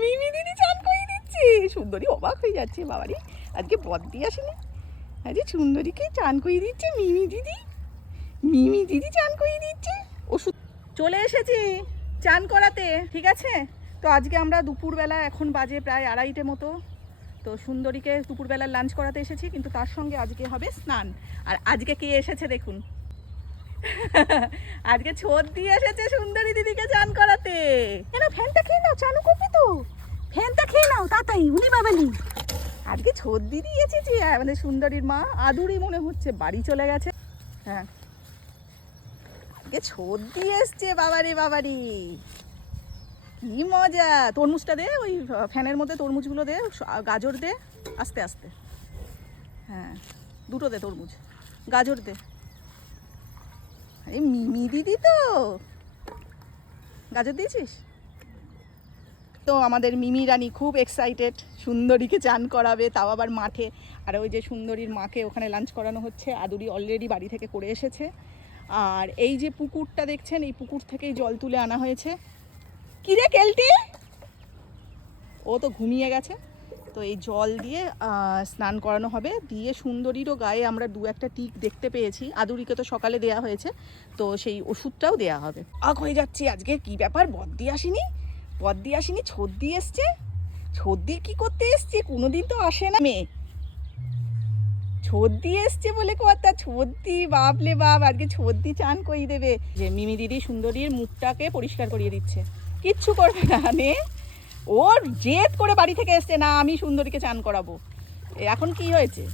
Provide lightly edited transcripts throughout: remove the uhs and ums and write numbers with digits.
মিমি দিদি চান করিয়ে দিচ্ছে। সুন্দরী অবাক হয়ে যাচ্ছে, বাবারি আজকে বদ্দি আসেনি, আজকে সুন্দরীকে চান করিয়ে দিচ্ছে মিমি দিদি। মিমি দিদি চান করিয়ে দিচ্ছে। ওষুধ চলে এসেছি চান করাতে, ঠিক আছে? তো আজকে আমরা দুপুরবেলা, এখন বাজে প্রায় 2:30টে মতো, তো সুন্দরীকে দুপুরবেলার লাঞ্চ করাতে এসেছি, কিন্তু তার সঙ্গে আজকে হবে স্নান। আর আজকে কে এসেছে দেখুন, আজকে ছোট দিয়ে এসেছে সুন্দরী দিদিকে চান করাতে। কেন ফ্যানটা খেয়ে নাও, চানু করবে তো, ফ্যানটা খেয়ে নাও তাড়াতাড়ি, উনি বাবালি। আজকে ছোট দিদি এসেছে, আমাদের সুন্দরীর মা আদুরি মনে হচ্ছে বাড়ি চলে গেছে। হ্যাঁ, আজকে ছোট দিয়ে এসছে, বাবারি বাবারি কি মজা। তরমুজটা দে, ওই ফ্যানের মধ্যে তরমুজগুলো দে, গাজর দে, আস্তে আস্তে। হ্যাঁ, দুটো দে তরমুজ, গাজর দে। আরে মিমি দিদি তো, গাজর দিয়েছিস তো? আমাদের মিমি রানী খুব এক্সাইটেড, সুন্দরীকে চান করাবে, তাও আবার মাঠে। আর ওই যে সুন্দরীর মাকে ওখানে লাঞ্চ করানো হচ্ছে, আদুরি অলরেডি বাড়ি থেকে করে এসেছে। আর এই যে পুকুরটা দেখছেন, এই পুকুর থেকেই জল তুলে আনা হয়েছে। কি রে কেলটি, ও তো ঘুমিয়ে গেছে। তো এই জল দিয়ে স্নান করানো হবে। দিয়ে সুন্দরীরও গায়ে আমরা 2-1টা টিক দেখতে পেয়েছি, আদুরিকে তো সকালে দেয়া হয়েছে, তো সেই ওষুধটাও দেয়া হবে। অবাক হয়ে যাচ্ছি, আজকে কি ব্যাপার, বদ্দি আসেনি, বদ্দি আসেনি, ছদ্দি এসছে। ছদ্দি কি করতে এসছে, কোনোদিন তো আসে না মেয়ে, ছদ্দি এসছে বলে কথা। ছদ্দি বাপলে বাপ, আজকে ছদ্দি চান করিয়ে দেবে। যে মিমি দিদি সুন্দরীর মুখটাকে পরিষ্কার করিয়ে দিচ্ছে, কিচ্ছু করবে না। নে, ওর জেদ করে বাড়ি থেকে এসছে, না আমি সুন্দরীকে চান করাবো। এখন কি হয়েছে,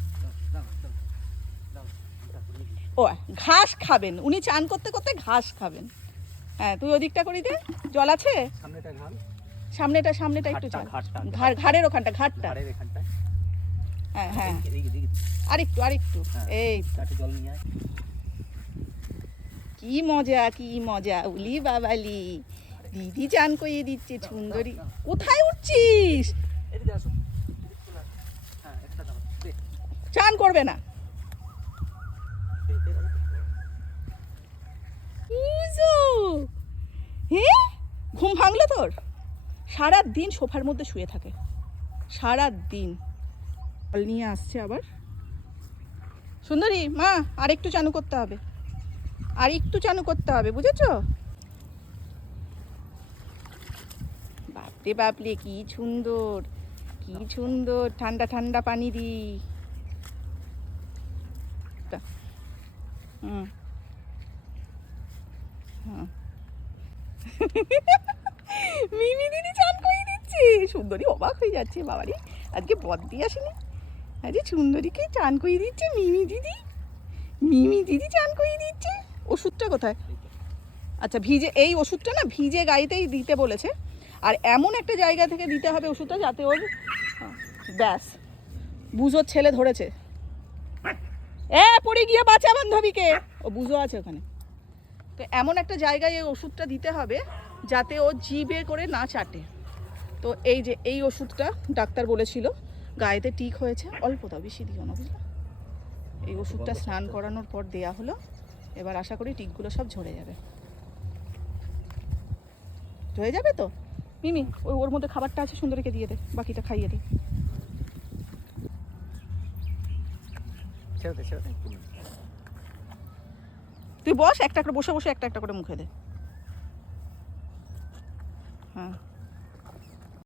ও ঘাস খাবেন উনি, চান করতে করতে ঘাস খাবেন। হ্যাঁ, তুই ওদিকটা করি দে, জল আছে সামনেটা, সামনেটা একটু চান, ঘাড়ের ওখানটা, ঘাটটা। হ্যাঁ হ্যাঁ, আরেকটু আরেকটু, এই কি মজা, কি মজা, উলি বাবালি, দিদি চান করিয়ে দিচ্ছে সুন্দরী। কোথায় উঠছিস, চান করবে না? হ্যাঁ, ঘুম ভাঙলো তোর? সারা দিন সোফার মধ্যে শুয়ে থাকে, সারা দিন। জল নিয়ে আসছে আবার সুন্দরী মা, আর একটু চানু করতে হবে, আর একটু চানু করতে হবে, বুঝেছো? বাপরে বাপরে, কি সুন্দর, কি সুন্দর ঠান্ডা ঠান্ডা পানি দি। হুম হুম, মিমি দিদি চান করিয়ে দিচ্ছে। সুন্দরী অবাক হয়ে যাচ্ছে, বাবারি আজকে বদ্দি আসেনি, আজকে সুন্দরীকে চান করিয়ে দিচ্ছে মিমি দিদি। মিমি দিদি চান করিয়ে দিচ্ছে। ওষুধটা কোথায়? আচ্ছা, ভিজে, এই ওষুধটা না ভিজে গাইতেই দিতে বলেছে। আর এমন একটা জায়গা থেকে দিতে হবে ওষুধটা যাতে ওর, ব্যাস, বুঝোর ছেলে ধরেছে, পড়ে গিয়ে বাঁচা বান্ধবীকে, ও বুঝো আছে ওখানে। তো এমন একটা জায়গায় এই ওষুধটা দিতে হবে যাতে ও জিভে করে না চাটে। তো এই যে এই ওষুধটা ডাক্তার বলেছিল, গায়েতে টিক হয়েছে, অল্প দাও, বেশি দিও না, বুঝলে? এই ওষুধটা স্নান করানোর পর দেয়া হলো, এবার আশা করি টিকগুলো সব ঝরে যাবে। হয়ে যাবে তো? মিমি, ওর মধ্যে খাবারটা আছে, সুন্দরীকে দিয়ে দে, বাকিটা খাইয়ে দে। তুই বস, একটা করে বসে বসে একটা একটা করে মুখে দে। হ্যাঁ।